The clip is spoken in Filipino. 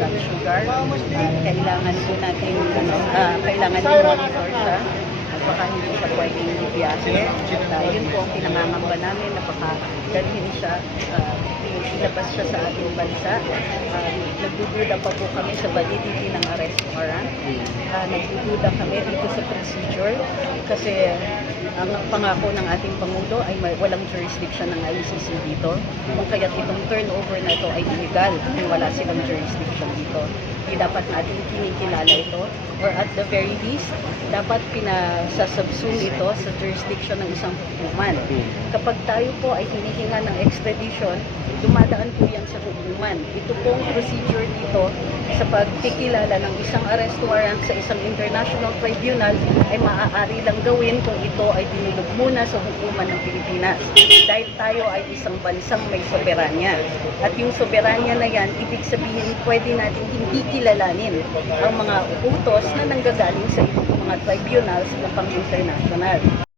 blood sugar. Kailangan po natin, kailangan i-monitor siya. At baka hindi siya pwedeng biyahe. At yun po ang pinangangamba namin na baka dalhin siya, ilabas siya sa ating bansa. Nagdududa pa po kami sa validity ng arrest warrant. Nagdududa kami dito sa procedure kasi ang pangako ng ating Pangulo ay walang jurisdiction ng ICC dito. Kung kaya't itong turnover na ito ay illegal kung wala silang jurisdiction dito. Hindi dapat natin kinikilala ito, or at the very least, dapat pinasasubsume ito sa jurisdiction ng isang hukuman. Kapag tayo po ay hinihinga ng extradition, dumadaan po yan sa hukuman. Ito pong procedure dito sa pagkikilala ng isang arrest warrant sa isang international tribunal ay maaari lang gawin kung ito ay dinulog muna sa hukuman ng Pilipinas. Dahil tayo ay isang bansang may soberanya. At yung soberanya na yan, ibig sabihin pwede natin hindi kilalanin ang mga utos na nanggagaling sa ibang mga tribunals na pang-international.